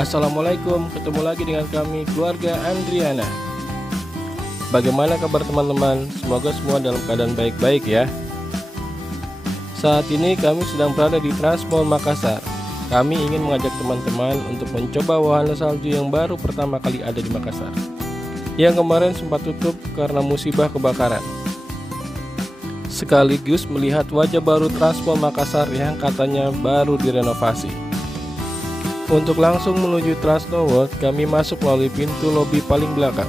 Assalamualaikum, ketemu lagi dengan kami keluarga Andriana. Bagaimana kabar teman-teman? Semoga semua dalam keadaan baik-baik ya. Saat ini kami sedang berada di Transmall Makassar. Kami ingin mengajak teman-teman untuk mencoba wahana salju yang baru pertama kali ada di Makassar, yang kemarin sempat tutup karena musibah kebakaran. Sekaligus melihat wajah baru Transmall Makassar yang katanya baru direnovasi. Untuk langsung menuju Trans Snow World, kami masuk melalui pintu lobi paling belakang.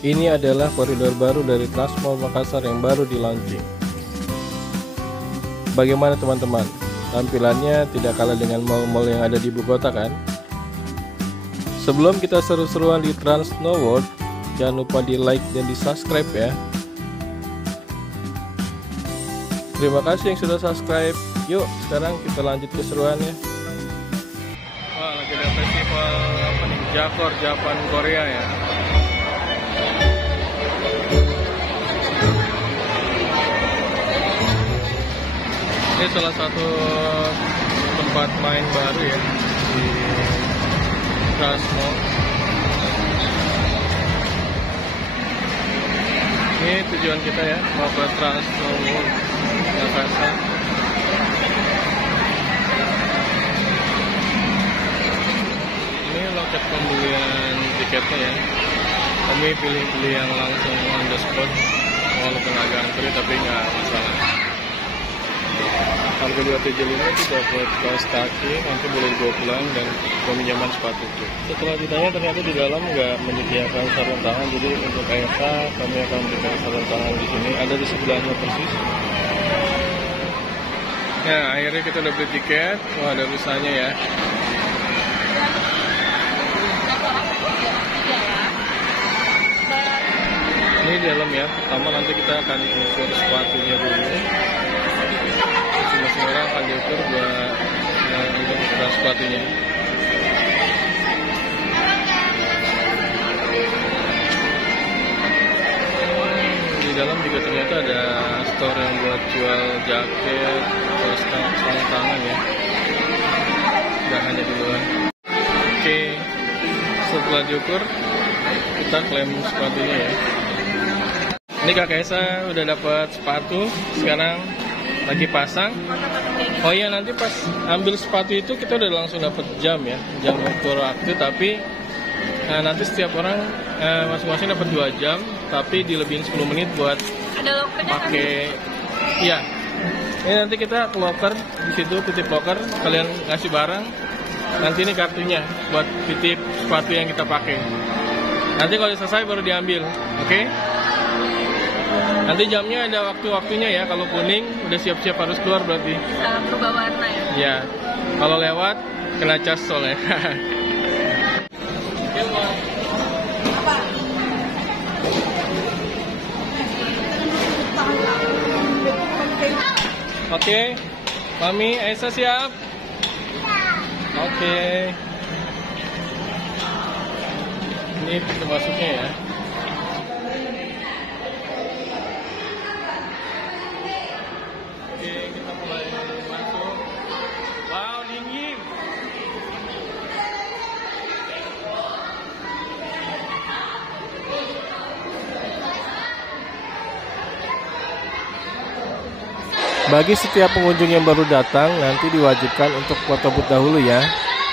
Ini adalah koridor baru dari Transmall Makassar yang baru di launching. Bagaimana teman-teman? Tampilannya tidak kalah dengan mall-mall yang ada di ibu kota kan? Sebelum kita seru-seruan di Trans Snow World, jangan lupa di like dan di subscribe ya. Terima kasih yang sudah subscribe. Yuk sekarang kita lanjut keseruannya. Wah, lagi ada festival apa nih? Jakor Japan Korea ya. Ini salah satu tempat main baru ya di Transmall. Ini tujuan kita ya, mau ke Trans Snow World Makassar. Ini loket pembelian tiketnya ya. Kami pilih yang langsung on the spot, walaupun agak antri tapi nggak masalah. Harga 275 itu dapat kaos kaki, nanti boleh dibawa pulang dan peminjaman sepatu. Setelah ditanya ternyata di dalam nggak menyediakan sarung tangan, jadi untuk Eva kami akan memberikan sarung tangan di sini, ada di sebelahnya persis. Nah, akhirnya kita udah beli tiket. Wah, ada rusanya ya. Ini di dalam ya. Pertama nanti kita akan ukur sepatunya dulu. Masing-masing orang akan diukur buat untuk ukuran sepatunya. Di dalam juga ternyata ada store yang buat jual jaket atau sarung tangan ya. Tidak hanya di luar. Oke, setelah diukur kita klaim sepatunya ya. Ini Kak Kaisa udah dapat sepatu, sekarang lagi pasang. Oh iya, nanti pas ambil sepatu itu kita udah langsung dapat jam ya, jam ukur waktu. Tapi nanti setiap orang masing-masing dapat 2 jam, tapi dilebihin 10 menit buat pakai. Iya. Ini nanti kita ke locker, di situ titip locker, kalian ngasih barang. Nanti ini kartunya buat titip sepatu yang kita pakai. Nanti kalau selesai baru diambil, oke? Nanti jamnya ada waktu-waktunya ya. Kalau kuning udah siap-siap harus keluar berarti. Berubah warna ya? Ya. Kalau lewat kena cas soalnya. Oke. Mami, Aisyah siap? Oke. Ini pintu masuknya ya. Kita mulai masuk. Wow, dingin. Bagi setiap pengunjung yang baru datang, nanti diwajibkan untuk foto booth dahulu ya.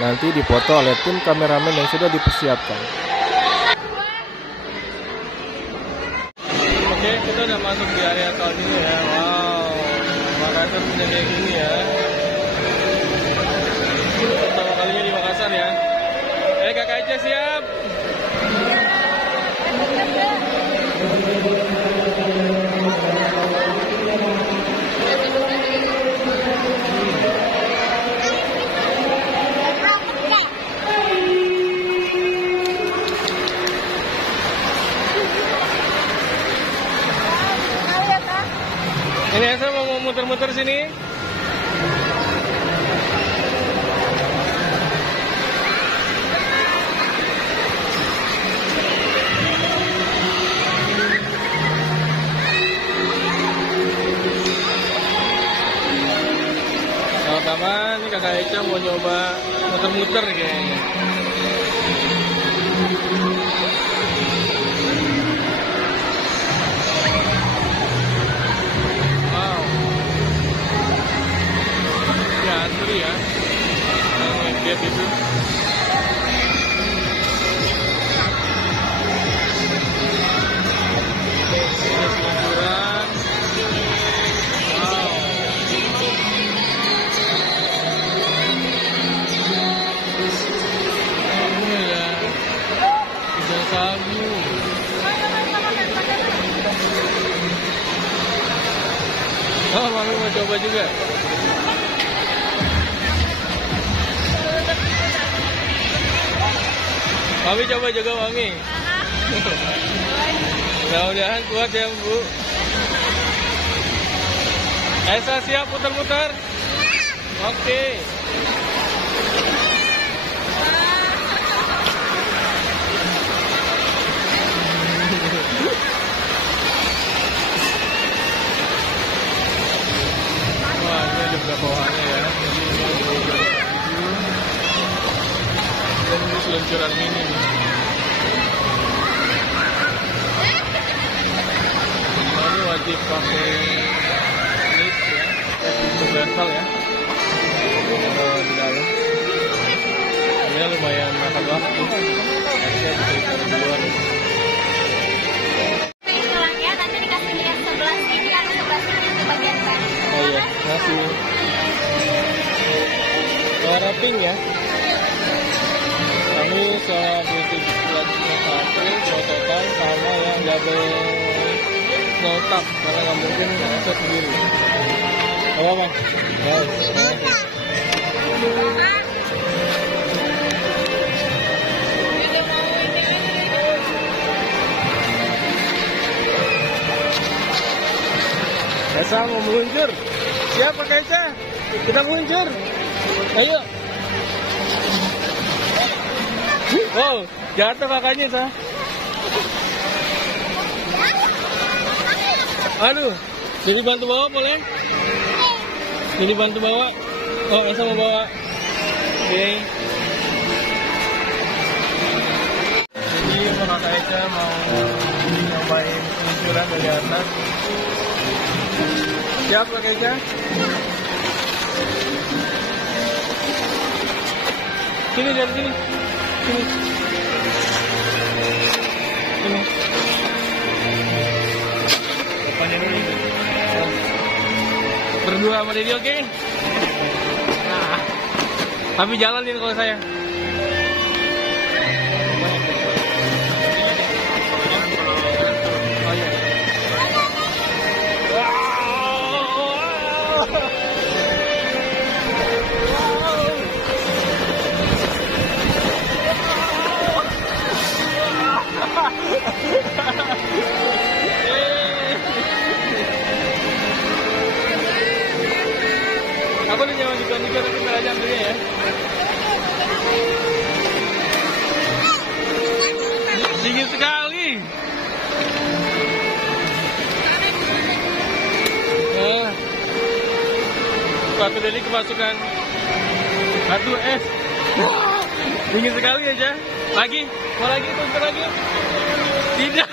Nanti dipoto oleh tim kameramen yang sudah dipersiapkan. Oke, kita udah masuk di area salju ya. Wow, Makassar punya kayak gini ya. Pertama kalinya di Makassar ya. Kakak Ica siap? Ini saya mau muter-muter sini. Pertama ini Kakak Eca Esa mau nyoba muter-muter kayaknya. Wow. Ya, asli ya. Lihat itu. Oh, Mami mau coba juga. Mami coba juga, Mami. Mudah-mudahan kuat ya, Bu. Esa siap putar-putar? Oke. Wah, ini ada beberapa wahana ya. Dan ini seluncuran mini nih. Ini wajib pakai lift ya, universal ya. Kalau di dalam, ini lumayan makan waktu. Saya bisa ditaruh di luar. Nanti dikasih lihat sebelah sini, yang sebelah sini itu bagian kan. Oh iya, masih warna pink ya. Kami soal prototipe sama yang double snow tub karena nggak mungkin bisa sendiri. Apa bang? Esa mau meluncur. Siap pakai Esa. Kita meluncur. Ayo. Wow, jatuh kakaknya Esa. Aduh, jadi bantu bawa boleh? Jadi bantu bawa. Oh, Esa mau bawa. Oke. Jadi kakak Esa mau nyobain peluncuran dari atas. Siap pakai Esa? Sini dari sini. Sini. Sini. Depannya dulu. Berdua sama Dedi, oke? Nah, tapi jalanin kalau saya. Oh iya. Aku udah nyawa juga tapi kita aja ambilnya ya. Dingin sekali. Nah, sepatu Dedi kemasukan batu es. Dingin sekali aja. Lagi, mau lagi, tuntut lagi. Tidak.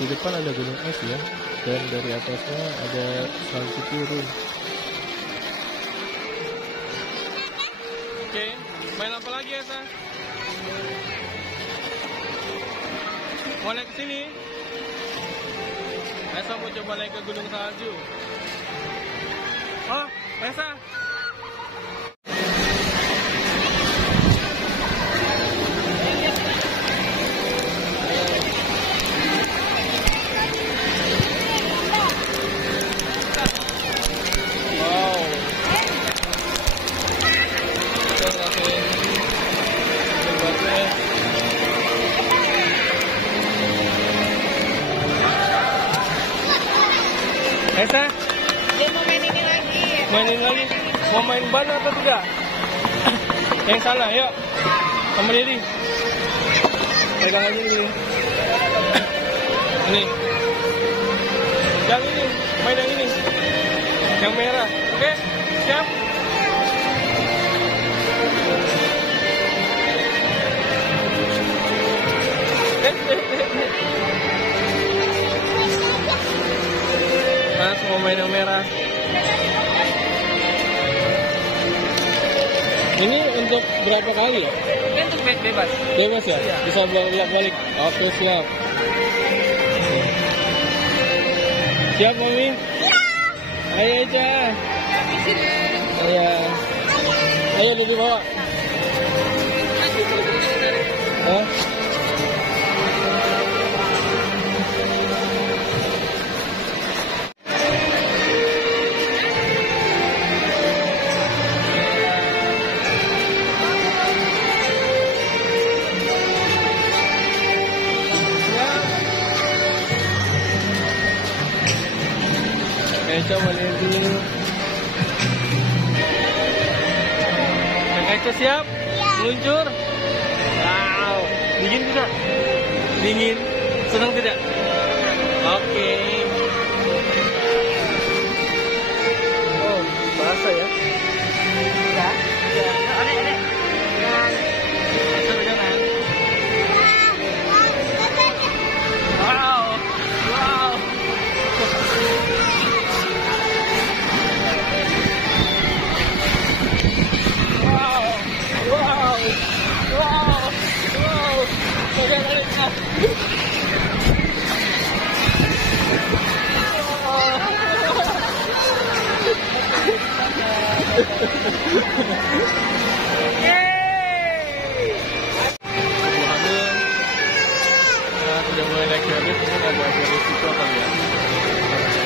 Di depan ada gunung es ya, dan dari atasnya ada salju turun. Oke, main apa lagi ya, Sa? Mau naik ke sini? Esa mau coba naik ke gunung salju. Oh, Esa. Esa? Dia mau main ini lagi. Mainin lagi? Mau main ban atau tidak? Yang salah, yuk. Sama Dedi. Pegang aja dulu. Ini. Yang ini. Main yang ini. Yang merah. Oke, siap. Mas mau main yang merah. Ini untuk berapa kali ya? Ini untuk bebas. Bebas ya? Iya. Bisa bolak-balik. Oke, siap. Siap, Mami? Ayo aja. Ayo. Ayo lebih bawa. Hah? Kaca balik dulu. Kaca siap? Meluncur? Wow. Dingin tidak? Dingin. Senang tidak? Oke. Oh, basah ya? Ya. Adek. Jangan. Wow. Wow. Sudah mulai naik habis, mungkin agak risiko kali ya.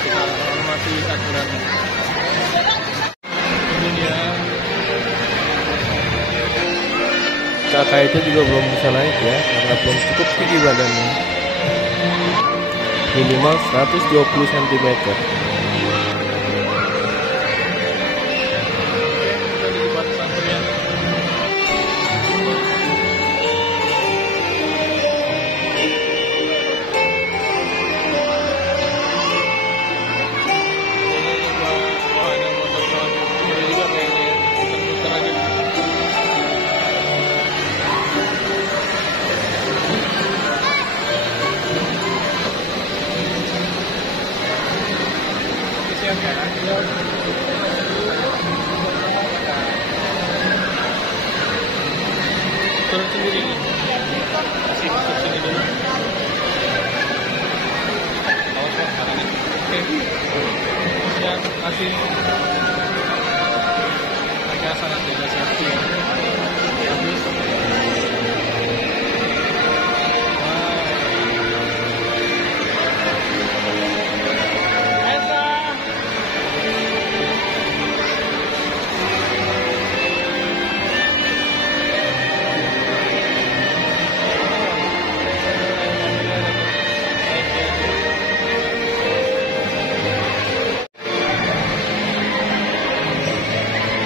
Kita hormati aturannya. Ini dia. Kakak itu juga belum bisa naik ya, karena belum cukup tinggi badannya. Minimal 120 cm. Turun sendiri nih. Kasih masuk sini dulu. Awas kok tangannya. Oke. Siap, kasih. Mereka sangat jaga safety ya. Habis.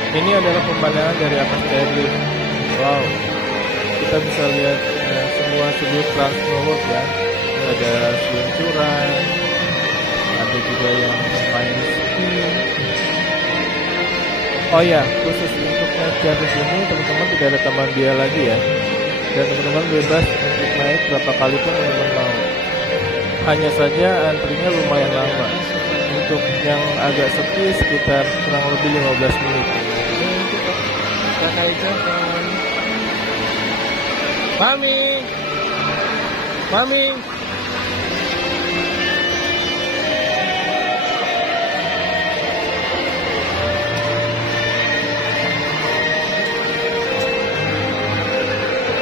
Ini adalah pemandangan dari atas Skylift. Wow, kita bisa lihat semua sudut Transnoworld ya. Ini ada seluncuran, ada juga yang main ski. Oh ya, khusus untuk naik ke atas ini teman-teman tidak ada tambahan biaya lagi ya. Dan teman-teman bebas untuk naik berapa kali pun teman-teman mau. Hanya saja antrinya lumayan lama. Untuk yang agak sepi sekitar kurang lebih 15 menit. Kakak itu Mami.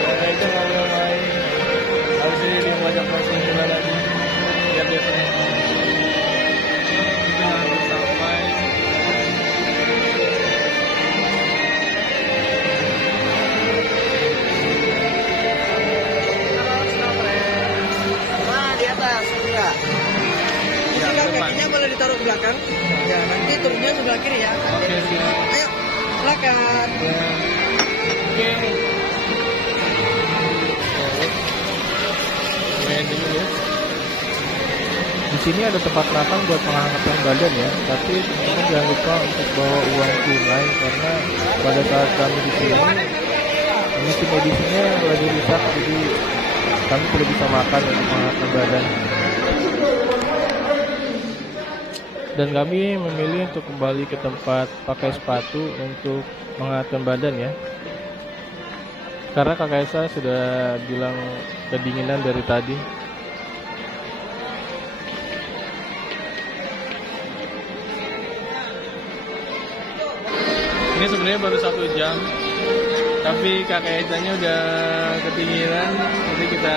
Kakak itu nggak boleh main. Habis ini dia belajar langsung gimana lagi. Lihat dia senang. Sampai Kakinya boleh ditaruh ke belakang. Ya, nanti turunnya sebelah kiri ya. oke, siap. Ayo, silakan. Oke. Main dulu ya. Di sini ada tempat makan buat penghangatan badan ya, tapi teman-teman jangan lupa untuk bawa uang tunai karena pada saat kami di sini mesin medisnya lagi rusak, jadi kami tidak bisa makan untuk menghangatkan badan. Dan kami memilih untuk kembali ke tempat pakai sepatu untuk menghangatkan badan ya. Karena Kakak Esa sudah bilang kedinginan dari tadi. Ini sebenarnya baru 1 jam, tapi Kakak Esanya udah kedinginan. Jadi kita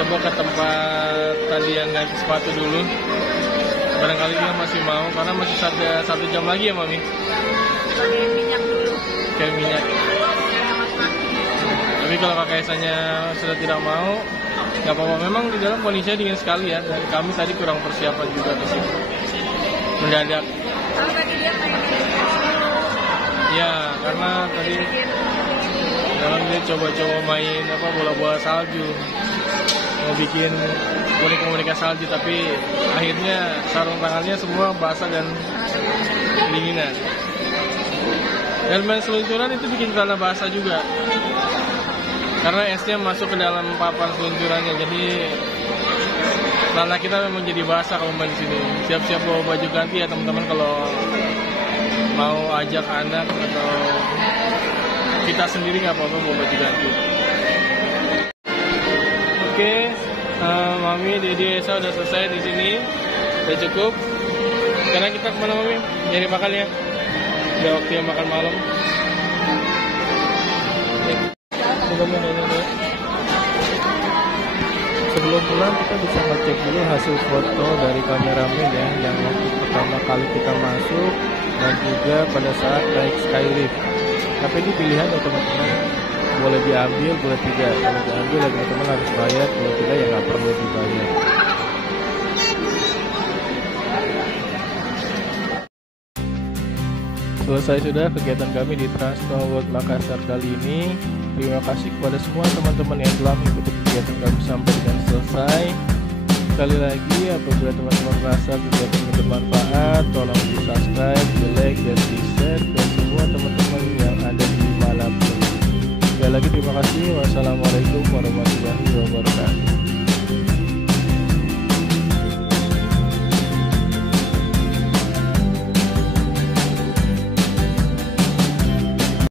coba ke tempat tadi yang naik sepatu dulu. Barangkali dia masih mau, karena masih 1 jam lagi ya Mami. Pakai minyak dulu. Kayak minyak. Tapi kalau Kakak Esanya sudah tidak mau, nggak apa-apa. Memang di dalam kondisinya dingin sekali ya. Dan kami tadi kurang persiapan juga di sini. Mendadak. Kalau tadi dia pengen Ya, karena tadi dalam dia coba-coba main bola-bola salju, mau bikin boneka salju, tapi akhirnya sarung tangannya semua basah dan kedinginan. Dan main seluncuran itu bikin celana basah juga, karena esnya masuk ke dalam papan seluncurannya, jadi celana kita memang jadi basah kalau main di sini. Siap-siap bawa baju ganti ya teman-teman kalau mau ajak anak atau kita sendiri nggak apa-apa bawa baju ganti. Oke, Mami, Dede, Esa udah selesai di sini, udah cukup. Sekarang kita kemana Mami? Nyari makan ya. Udah waktunya makan malam. Sebelum pulang kita bisa ngecek dulu hasil foto dari kameramen ya, yang waktu pertama kali kita masuk dan juga pada saat naik skylift. Tapi ini pilihan ya teman-teman, boleh diambil boleh tidak. Kalau diambil ya teman-teman harus bayar, kalau tidak ya nggak perlu dibayar. Selesai sudah kegiatan kami di Trans Snow World Makassar kali ini. Terima kasih kepada semua teman-teman yang telah mengikuti kegiatan kami sampai dengan selesai. Sekali lagi, apabila teman-teman merasa kegiatan ini bermanfaat, tolong di subscribe, di like, dan di share ke semua teman-teman yang ada di manapun. Sekali lagi terima kasih. Wassalamualaikum warahmatullahi wabarakatuh.